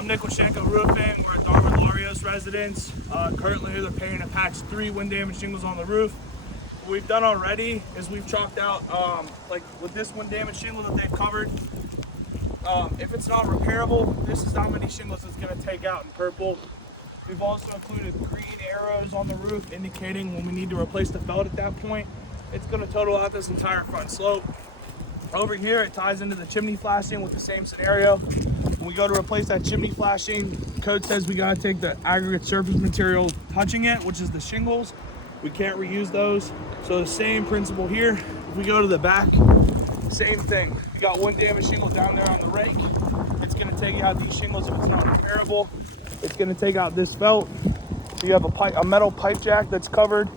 I'm Nick Washenko Roofing. We're at Darwin-Larios residence. Currently, they're painting a patch 3 wind damage shingles on the roof. What we've done already is we've chalked out, like with this wind damage shingle that they've covered, if it's not repairable, this is how many shingles it's going to take out in purple. We've also included green arrows on the roof indicating when we need to replace the felt at that point. It's going to total out this entire front slope. Over here, it ties into the chimney flashing with the same scenario. When we go to replace that chimney flashing, code says we got to take the aggregate surface material touching it, which is the shingles. We can't reuse those. So the same principle here. If we go to the back, same thing. You got one damaged shingle down there on the rake. It's going to take out these shingles if it's not repairable. It's going to take out this felt. So you have a metal pipe jack that's covered.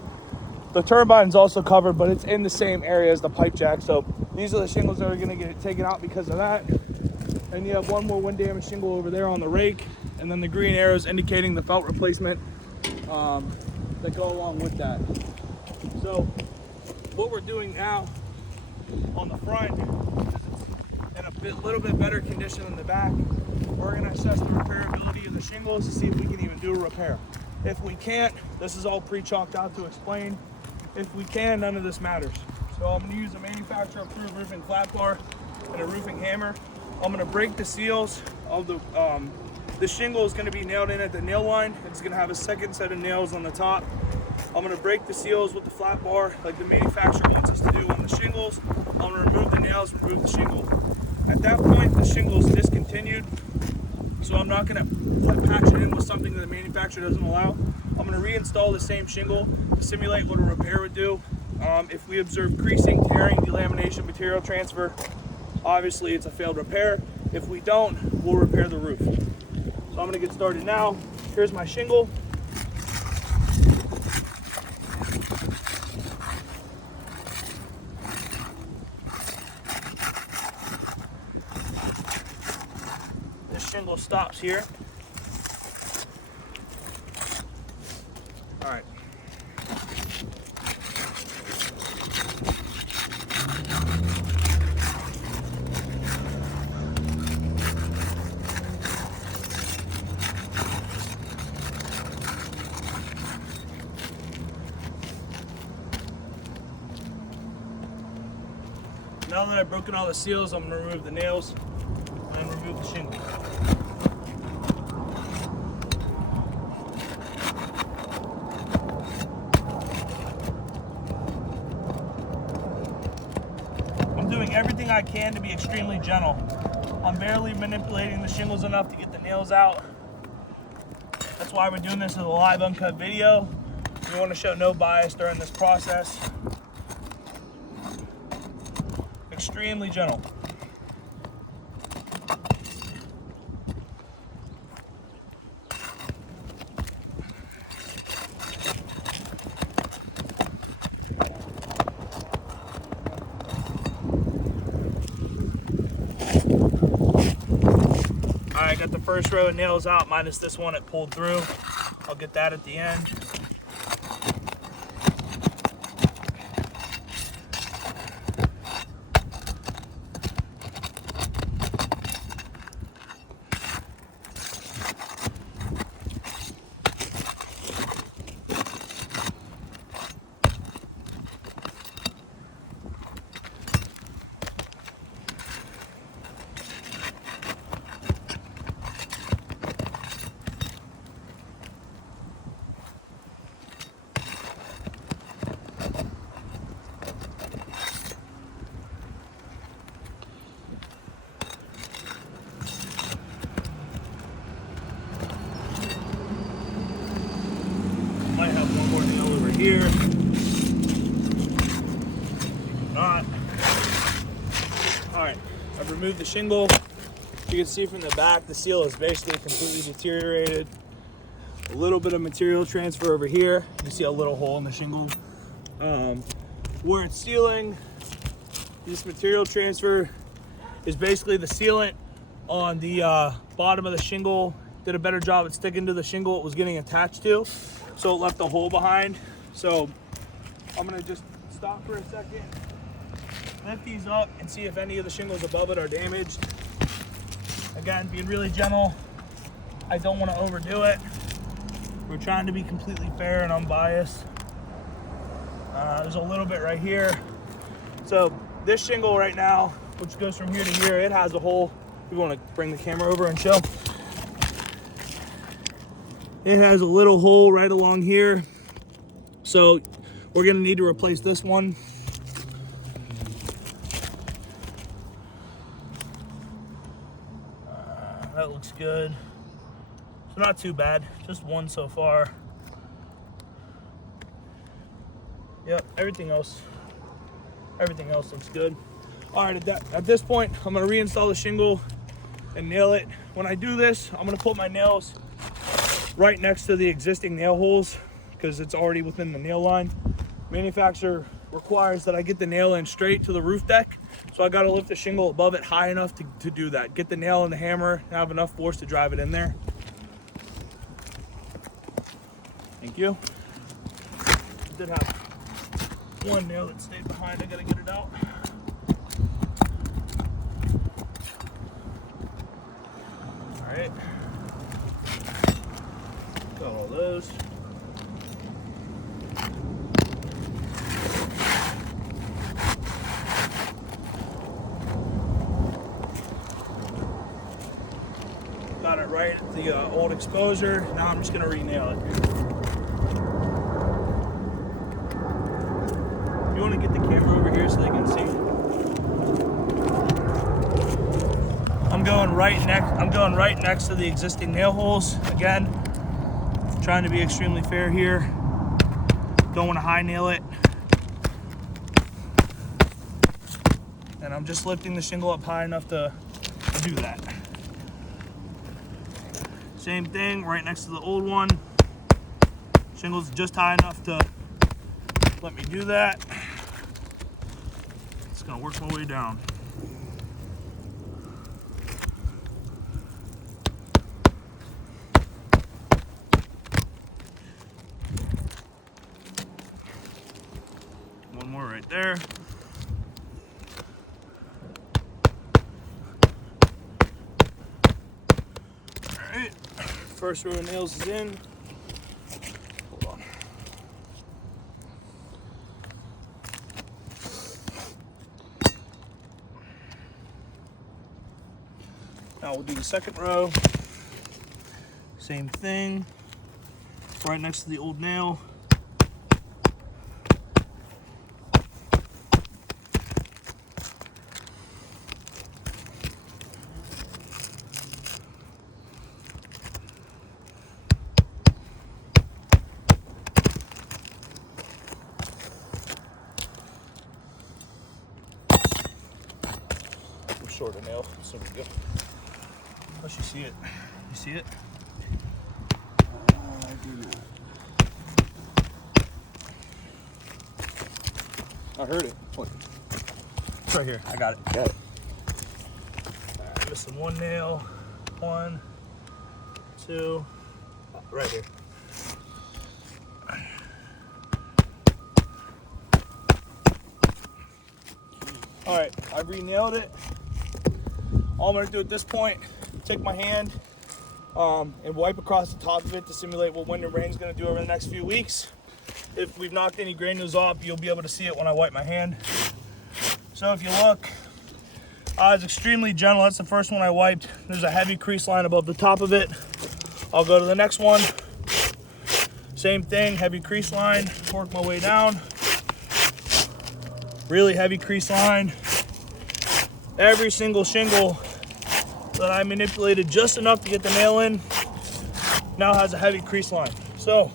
The turbine's also covered, but it's in the same area as the pipe jack. So these are the shingles that are going to get taken out because of that. And you have one more wind damage shingle over there on the rake, and then the green arrows indicating the felt replacement that go along with that. So what we're doing now on the front is in a little bit better condition than the back. We're going to assess the repairability of the shingles to see if we can even do a repair. If we can't, this is all pre-chalked out to explain. If we can, none of this matters. So I'm going to use a manufacturer-approved roofing flat bar and a roofing hammer. I'm going to break the seals of the shingle is going to be nailed in at the nail line. It's going to have a second set of nails on the top. I'm going to break the seals with the flat bar like the manufacturer wants us to do on the shingles. I'm going to remove the nails, remove the shingle. At that point, the shingle is discontinued. So I'm not going to patch it in with something that the manufacturer doesn't allow. I'm going to reinstall the same shingle to simulate what a repair would do. If we observe creasing, tearing, delamination, material transfer, obviously it's a failed repair. If we don't, we'll repair the roof. So I'm going to get started now. Here's my shingle. This shingle stops here. All right. Now that I've broken all the seals, I'm going to remove the nails and remove the shingle. I'm doing everything I can to be extremely gentle. I'm barely manipulating the shingles enough to get the nails out. That's why we're doing this as a live uncut video. We want to show no bias during this process. Extremely gentle. Alright, got the first row of nails out, minus this one it pulled through. I'll get that at the end. Might have one more nail over here. Not. Alright, I've removed the shingle. You can see from the back the seal is basically completely deteriorated. A little bit of material transfer over here. You see a little hole in the shingle. Where it's sealing, this material transfer is basically the sealant on the bottom of the shingle. Did a better job at sticking to the shingle it was getting attached to, so it left a hole behind. So I'm gonna just stop for a second, lift these up and see if any of the shingles above it are damaged. Again, being really gentle, I don't want to overdo it. We're trying to be completely fair and unbiased. There's a little bit right here. So this shingle right now, which goes from here to here, it has a hole. We want to bring the camera over and show. It has a little hole right along here. So we're gonna need to replace this one. That looks good. So not too bad, just one so far. Yep, everything else looks good. All right, at this point, I'm gonna reinstall the shingle and nail it. When I do this, I'm gonna put my nails right next to the existing nail holes because it's already within the nail line. Manufacturer requires that I get the nail in straight to the roof deck, so I gotta lift the shingle above it high enough to do that. Get the nail and the hammer and have enough force to drive it in there. Thank you. I did have one nail that stayed behind. I gotta get it out. All right. Got all those. Got it right at the old exposure. Now I'm just gonna re-nail it. You want to get the camera over here so they can see? I'm going right next to the existing nail holes. Again, trying to be extremely fair here. Don't want to high nail it. And I'm just lifting the shingle up high enough to do that. Same thing right next to the old one. Shingle's just high enough to let me do that. It's gonna work my way down. One more right there. All right, first row of nails is in. Hold on. Now we'll do the second row. Same thing, right next to the old nail. Shorter nail, so we go. Unless you see it. You see it? I do not. I heard it. What? It's right here. I got it. Got it. Right, missing one nail. 1, 2, right here. All right, I've re-nailed it. All I'm gonna do at this point, take my hand and wipe across the top of it to simulate what wind and rain is gonna do over the next few weeks. If we've knocked any granules off, you'll be able to see it when I wipe my hand. So if you look, it's extremely gentle. That's the first one I wiped. There's a heavy crease line above the top of it. I'll go to the next one. Same thing, heavy crease line, work my way down. Really heavy crease line. Every single shingle that I manipulated just enough to get the nail in now has a heavy crease line. So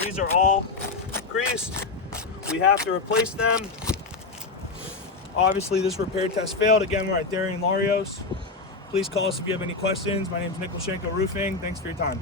these are all creased. We have to replace them. Obviously this repair test failed. Again, we're at Darien Larios. Please call us if you have any questions. My name is Nick Lashenko Roofing. Thanks for your time.